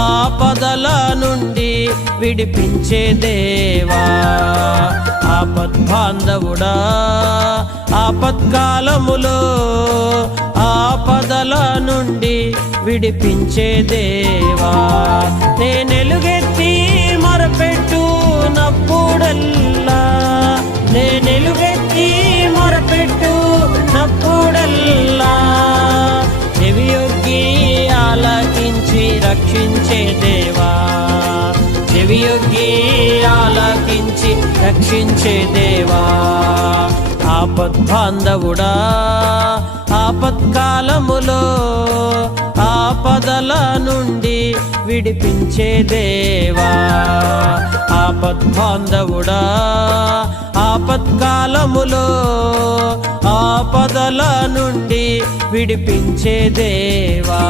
ఆపదల నుండి విడిపించే దేవా, ఆపద్బాంధవుడా ఆపత్కాలములో ఆపదల నుండి విడిపించే దేవా, నేనెలుగెత్తి మొరపెట్టునప్పుడల్లా, నేనెలుగెత్తి మొరపెట్టునప్పుడల్లా చెవియొగ్గి ఆలకించి రక్షించే దేవా, చెవియొగ్గి ఆలకించి రక్షించే దేవా, ఆపద్బాంధవుడా ఆపత్కాలములో ఆపదల నుండి విడిపించే దేవా, ఆపద్బాంధవుడా ఆపత్కాలములో ఆపదల నుండి విడిపించే దేవా.